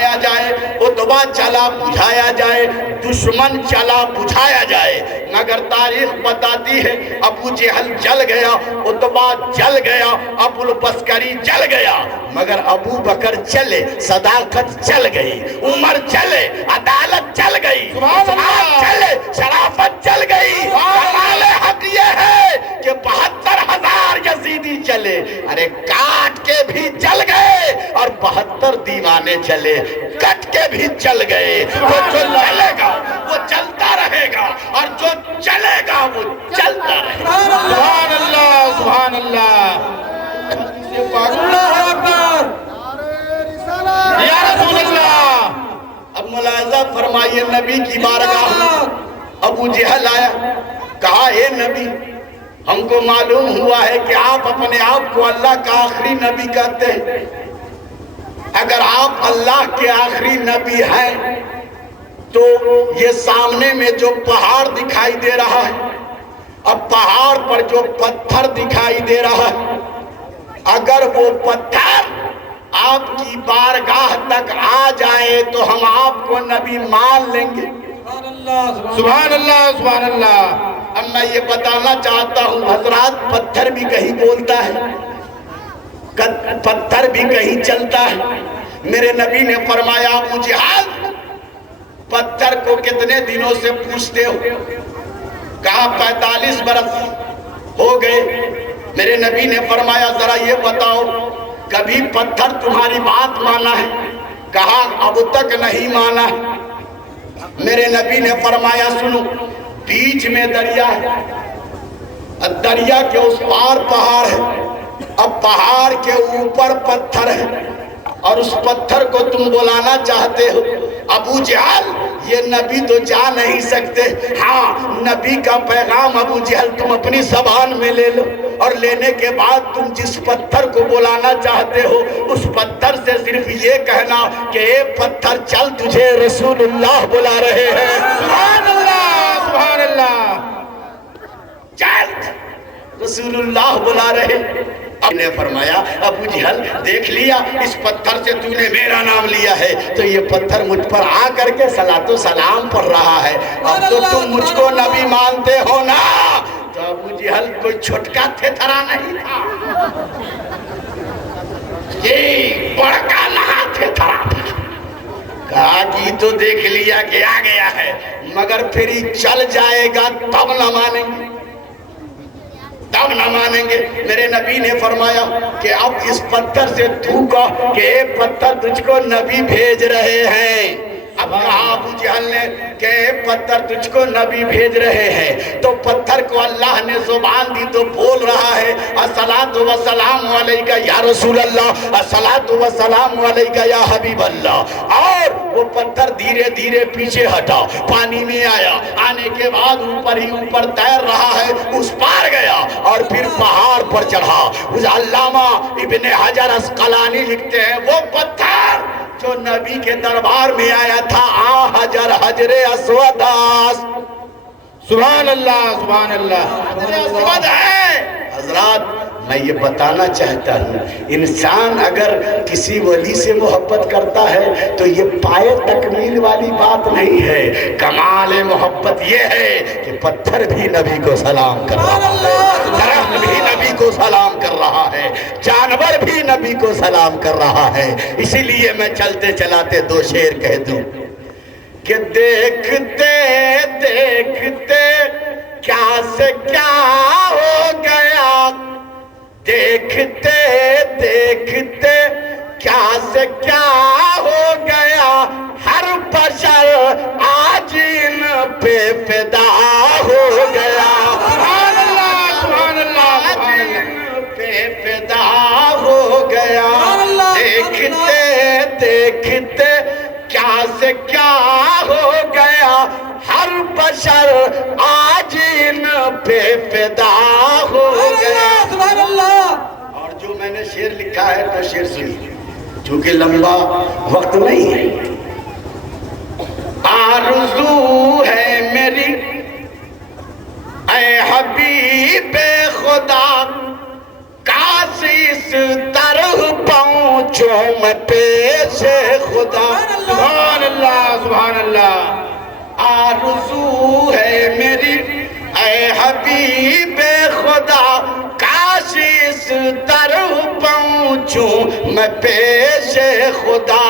جلایا جائے، عتبہ چلا بجھایا جائے، دشمن چلا بجھایا جائے، مگر تاریخ بتاتی ہے ابو جہل جل گیا، عتبہ جل گیا، ابو البسکری جل گیا، مگر ابو بکر چلے، صداقت چل گئی، عمر چلے، عدالت چل گئی، عثمان چلے، شرافت چل گئی۔ کمال حق یہ ہے کہ 72,000 یزیدی چلے، ارے کاٹ کے بھی چل گئے، اور 72 دیوانے چلے، کٹ کے بھی چل گئے۔ وہ جو چلے گا وہ چلتا رہے گا، اور جو چلے گا وہ چلتا رہے گا۔ سبحان اللہ، سبحان اللہ، اللہ اکبر، یا رسول اللہ۔ اب ملاحظہ فرمائیے، نبی کی بارگاہ میں ابو جہل آیا، کہا اے نبی، ہم کو معلوم ہوا ہے کہ آپ اپنے آپ کو اللہ کا آخری نبی کہتے ہیں، اگر آپ اللہ کے آخری نبی ہیں تو یہ سامنے میں جو پہاڑ دکھائی دے رہا ہے، اب پہاڑ پر جو پتھر دکھائی دے رہا ہے، اگر وہ پتھر آپ کی بارگاہ تک آ جائے تو ہم آپ کو نبی مان لیں گے۔ سبحان اللہ، سبحان اللہ۔ اب میں یہ بتانا چاہتا ہوں حضرات، پتھر بھی کہیں بولتا ہے، پتھر بھی کہیں چلتا ہے۔ میرے نبی نے فرمایا ابو جہل، پتھر کو کتنے دنوں سے پوچھتے ہو؟ کہا 45 برس ہو گئے۔ میرے نبی نے فرمایا ذرا یہ بتاؤ کبھی پتھر تمہاری بات مانا ہے؟ کہا اب تک نہیں مانا ہے۔ میرے نبی نے فرمایا سنو، بیچ میں دریا ہے، دریا کے اس پار پہاڑ ہے، اب پہاڑ کے اوپر پتھر ہے، اور اس پتھر کو تم بلانا چاہتے ہو۔ ابو جہل یہ نبی تو جا نہیں سکتے، ہاں نبی کا پیغام ابو جہل تم اپنی زبان میں لے لو، اور لینے کے بعد تم جس پتھر کو بلانا چاہتے ہو اس پتھر سے صرف یہ کہنا کہ اے پتھر چل، تجھے رسول اللہ بلا رہے ہیں۔ سبحان اللہ، سبحان اللہ، چل، رسول اللہ بلا رہے۔ اب نے فرمایا ابو جہل دیکھ لیا اس پتھر سے تو نے میرا نام لیا ہے تو یہ پتھر مجھ پر آ کر کے صلاۃ و سلام پڑھ رہا ہے، اب تو تم مجھ کو نبی مانتے ہو نا۔ تو ابو جہل کوئی چھٹکا تھیتھرا نہیں تھا، یہ بڑکا نہا تھیتھرا تھا۔ کہا کہ تو دیکھ لیا کہ آ گیا ہے، مگر پھر ہی چل جائے گا تب نہ مانیں گے، تب نہ مانیں گے۔ میرے نبی نے فرمایا کہ اب اس پتھر سے تھوکا کہ اے پتھر تجھ کو نبی بھیج رہے ہیں۔ اب کہا ابو جہل نے کہ اے پتھر تجھ کو نبی بھیج رہے ہیں، تو پتھر کو اللہ نے زبان دی تو بول رہا ہے الصلاۃ والسلام علیکہ یا رسول اللہ، الصلاۃ والسلام علیکہ یا حبیب اللہ۔ اور وہ پتھر دھیرے دھیرے پیچھے ہٹا، پانی میں آیا، آنے کے بعد اوپر ہی اوپر تیر رہا ہے، اس پار گیا اور پھر پہاڑ پر چڑھا۔ علامہ ابن حجر اسقلانی لکھتے ہیں وہ پتھر جو نبی کے دربار میں آیا تھا حجر حجر اسود، سبحان اللہ، سبحان اللہ، حجر اسود ہے۔ حضرات میں یہ بتانا چاہتا ہوں انسان اگر کسی ولی سے محبت کرتا ہے تو یہ پائے تکمیل والی بات نہیں ہے، کمال محبت یہ ہے کہ پتھر بھی نبی کو سلام کر رہا ہے، درخت بھی نبی کو سلام کر رہا ہے، جانور بھی نبی کو سلام کر رہا ہے۔ اسی لیے میں چلتے چلاتے دو شعر کہہ دوں کہ دیکھتے دیکھتے کیا سے کیا ہو گیا، دیکھتے دیکھتے کیا سے کیا ہو گیا، ہر بشر آج ان پہ فدا ہو گیا، سبحان اللہ، سبحان اللہ، آج ان پہ فدا ہو گیا، دیکھتے دیکھتے کیا سے کیا ہو گیا، ہر بشر آج ان پہ فدا ہو گیا۔ سبحان اللہ۔ اور جو میں نے شعر لکھا ہے تو شعر سنیے چونکہ لمبا وقت نہیں ہے۔ آرزو ہے میری اے حبیب خدا کاش اس طرح پہنچ پہنچوں میں پیش خدا سبحان اللہ سبحان اللہ آرزو ہے میری اے حبیب خدا کاش اس در پہنچوں میں پیش خدا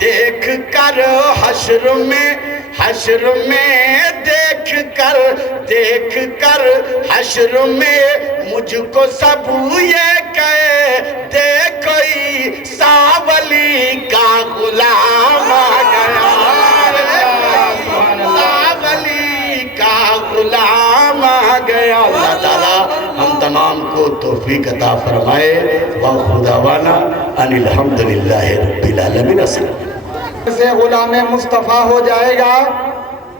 دیکھ کر حشر میں دیکھ کر حشر میں مجھ کو سب یہ کہے دے کوئی ساولی کا غلام آ گیا ساولی کا غلام آ گیا اللہ تعالیٰ ہم تمام کو توفیق عطا فرمائے وآخر دعوانا ان الحمدللہ رب العالمین سے غلام مصطفیٰ ہو جائے گا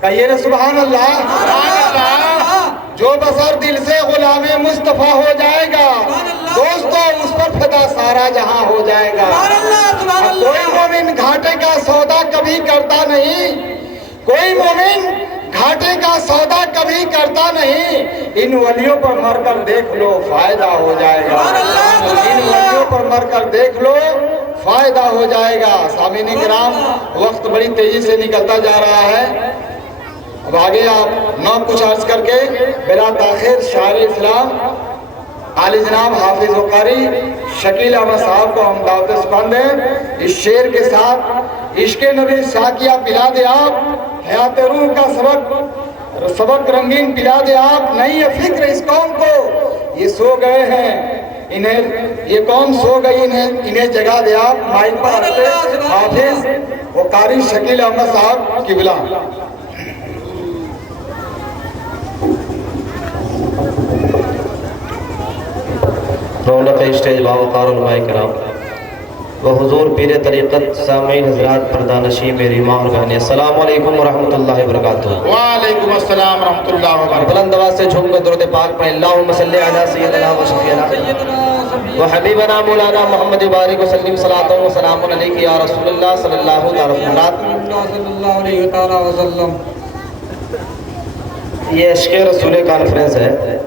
کہیے نا سبحان اللہ جو بسر دل سے غلام مصطفیٰ ہو جائے گا دوستو اس پر فدا سارا جہاں ہو جائے گا کوئی مومن گھاٹے کا سودا کبھی کرتا نہیں کوئی مومن گھاٹے کا سودا کبھی کرتا نہیں ان ولیوں پر مر کر دیکھ لو فائدہ ہو جائے گا ان ولیوں پر مر کر دیکھ لو فائدہ ہو جائے گا سامعین کرام وقت بڑی تیزی سے نکلتا جا رہا ہے اب آگے آپ نام کچھ عرض کر کے بلا تاخیر شاعر اسلام عالی جناب حافظ و قاری شکیل احمد صاحب کو ہم دعوت سپند ہیں اس شعر کے ساتھ عشق نبی ساقیہ پلا دے آپ حیات روح کا سبق رنگین پلا دے آپ نہیں ہے فکر اس قوم کو یہ سو گئے ہیں یہ قوم سو گئی انہیں جگہ دے آپ مائک پر حافظ و قاری شکیل احمد صاحب قبلہ رونق اسٹیج باوقار علماء کرام و حضور پیر طریقت سامعین حضرات پردانشی میری ماں اور بہنیں السلام علیکم ورحمۃ اللہ وبرکاتہ وعلیکم السلام ورحمۃ اللہ وبرکاتہ بلند آواز سے جھوم کر درود پاک پڑھیں اللہم صلی علی سیدنا و شفیعنا و حبیبنا مولانا محمد بارک وسلم صلاۃ و سلام علیک یا رسول اللہ صلی اللہ تعالی وسلم یہ عشق رسول کانفرنس ہے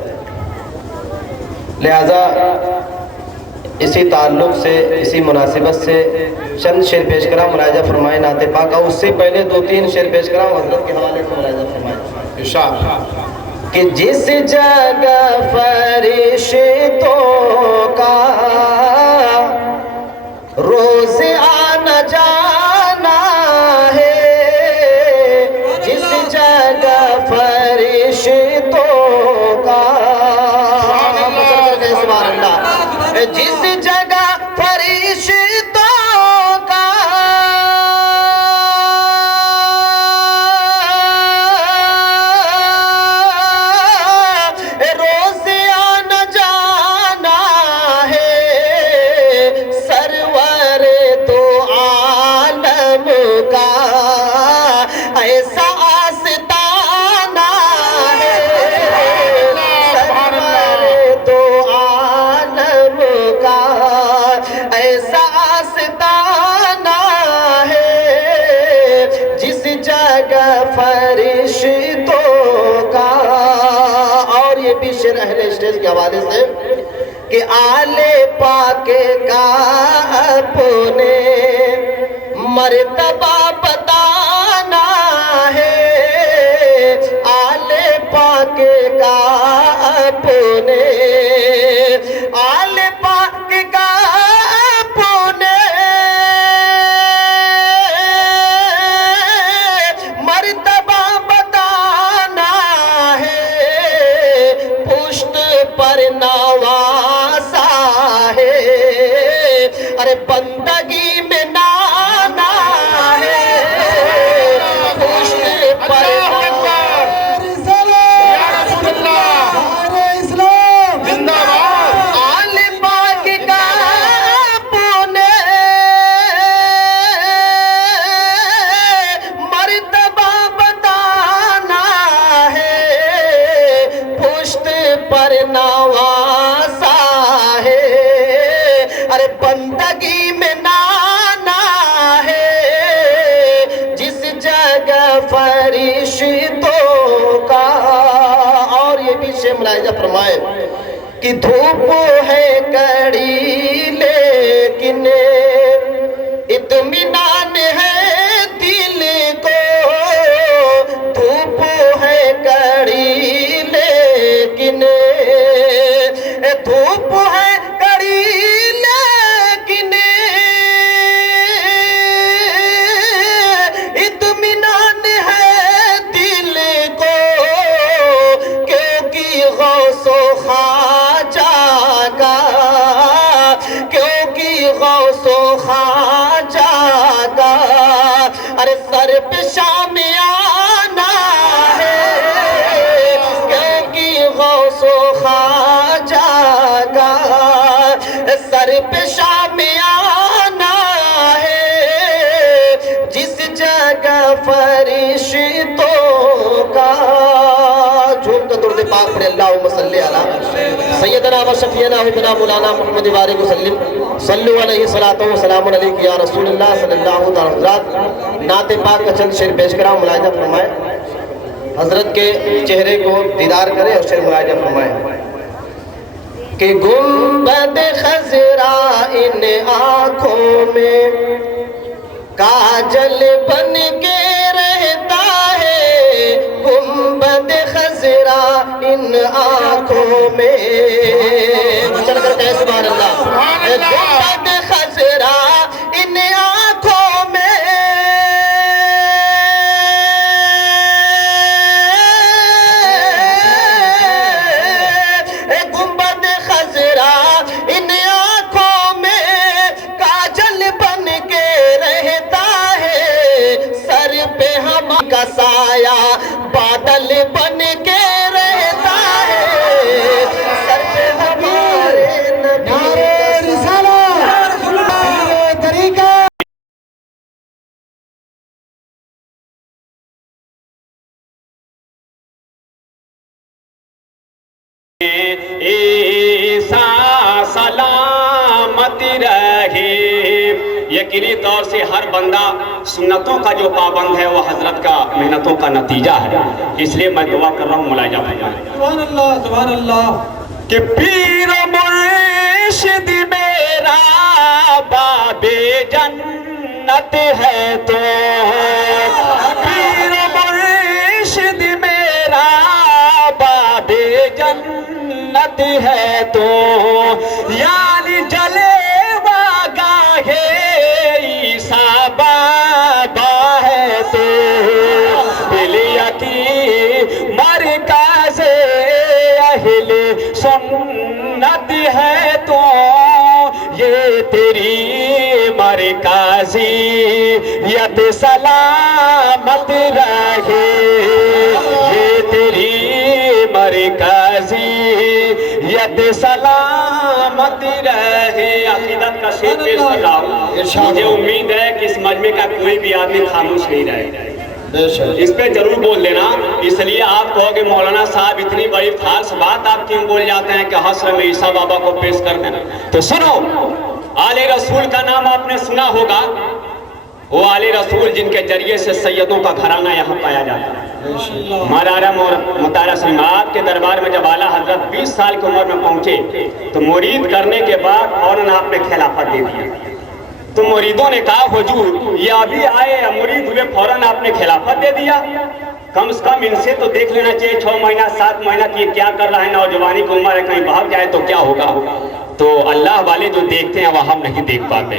لہذا اسی تعلق سے اسی مناسبت سے چند شعر پیش کرا ملاحظہ فرمائے نعت پاک اور اس سے پہلے 2-3 شعر پیش کرا حضرت کے حوالے سے ملاحظہ فرمائے ارشاد کہ جس جگہ فرشتوں کا روز آنا جانا ہے جس جگہ فرشتوں کا جس جگہ فرشتوں کا روز آنا جانا ہے سرور دو عالم کا ایسا آستانہ ہے سرور دو عالم کا ایسا آستانہ ہے جس جگہ فرشتوں کا اور یہ بھی شعر اہل اسٹیج کے حوالے سے کہ آل پاک کا اپنے مرتبہ بتانا ہے آل پاک کا اپنے آل پاک کا اپنے مرتبہ بتانا ہے پشت پر نواسا ہے ارے بندگی میں نانا ہے پشت پر نواسا ہے ارے بندگی میں نانا ہے جس جگہ فرشتوں کا اور یہ بھی شعر ملاحظہ فرمائے کہ دھوپ ہے کڑی لیکن ارے سر پہ شامیانہ ہے کیونکہ غوث و خواجہ کا سر پہ شامیانہ ہے جس جگہ فرشتوں کا جھوم کا درود پاک پڑھے اللہم صلی علی سیدنا و شفیعنا حبنا مولانا محمد وآلہ وسلم صلو علیہ صلاۃ و سلام علیک یا رسول اللہ صلی اللہ علیہ حضرات نعت پاک کا چند شعر پیش کرا ملاحظہ فرمائیں حضرت کے چہرے کو دیدار کریں اور شعر ملاحظہ فرمائیں کہ گنبد خضرا ان آنکھوں میں کاجل بن کے رہتا ہے گنبد خضرا ان آنکھوں میں چل کر کہیں سبحان اللہ گنبد خضرا ان آنکھوں میں گنبد خضرا ان آنکھوں میں کاجل بن کے رہتا ہے سر پہ ہم کا سایہ بادل بن کے رہتا ہے سر پہ ہمارے نبی عیسیٰ سلامت رہے یقینی طور سے ہر بندہ سنتوں کا جو پابند ہے وہ حضرت کا محنتوں کا نتیجہ ہے اس لیے میں دعا کر رہا ہوں ملاحظہ فرمائیں سبحان اللہ کہ پیر و مرشد میرا باب جنت ہے تو پیر و مرشد میرا باب جنت ہے تو یعنی جلے واگاہ عیسیٰ بابا ہے تو بلیا کی مرکز اہل سنت ہے تو یہ تیری مرکزیت سلامت رہے یہ تیری مرکزیت سلامت رہے عقیدت کا شعر پیش کر رہا ہوں مجھے امید ہے کہ اس مجمع کا کوئی بھی آدمی خاموش نہیں رہے اس پہ ضرور بول دینا اس لیے آپ کہو گے مولانا صاحب اتنی بڑی خاص بات آپ کیوں بول جاتے ہیں کہ حشر میں عیسیٰ بابا کو پیش کر دینا تو سنو آل رسول کا نام آپ نے سنا ہوگا وہ آل رسول جن کے ذریعے سے سیدوں کا گھرانہ یہاں پایا جاتا ہے مولانا مطالعہ سلیم آپ کے دربار میں جب اعلیٰ حضرت 20 سال کی عمر میں پہنچے تو مرید کرنے کے بعد فوراً آپ نے خلافت دے دیا تو مریدوں نے کہا حضور یہ ابھی آئے مرید ہوئے فوراً آپ نے خلافت دے دیا کم از کم ان سے تو دیکھ لینا چاہیے 6 مہینہ 7 مہینہ کی کیا کر رہا ہے نوجوانی کی عمر ہے کہیں بھاگ جائے تو کیا ہوگا تو اللہ والے جو دیکھتے ہیں وہ ہم نہیں دیکھ پاتے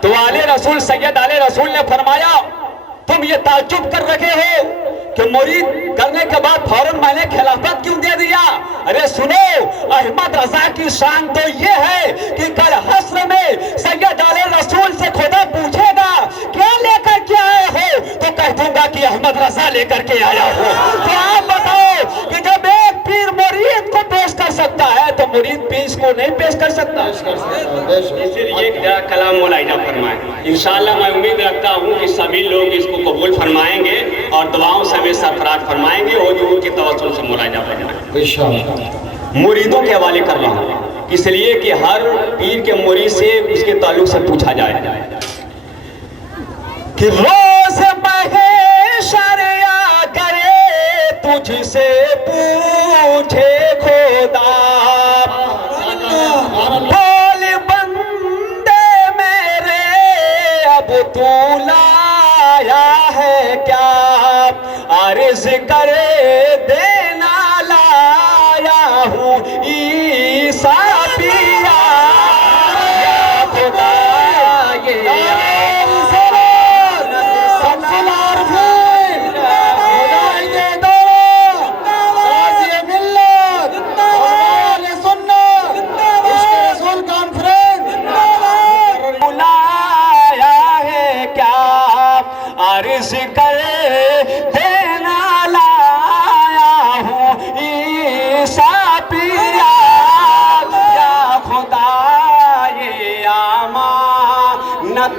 تو آل رسول سید آل رسول نے فرمایا تم یہ تعجب کر رکھے ہو کہ مرید کرنے کے بعد فوراً میں نے خلافت کیوں دے دیا ارے سنو احمد رضا کی شان تو یہ ہے کہ کل حشر میں سید آل رسول سے خدا پوچھے گا کیا لے کر کے آئے ہو تو کہہ دوں گا کہ احمد رضا لے کر کے آیا ہو تو آپ بتاؤ کہ جب ایک پیر مرید کو پیش کر سکتا ہے تو مرید پیر کو نہیں پیش کر سکتا اسی لیے کلام ملاحظہ فرمائیں انشاءاللہ میں امید رکھتا ہوں کہ سبھی لوگ اس کو قبول فرمائیں گے اور دعاؤں سے ہمیں سرفراز فرمائیں گے اور جو ان کی توسل سے ملاحظہ فرمائیں مریدوں کے حوالے کر رہا ہوں اس لیے کہ ہر پیر کے مرید سے اس کے تعلق سے پوچھا جائے کہ روز محشر کرے تجھ سے پوچھے خدا بول بندے میرے اب تو لایا ہے کیا عرض کرے دینا لایا ہوں عیسیٰ پیا یا خدا یہ کیا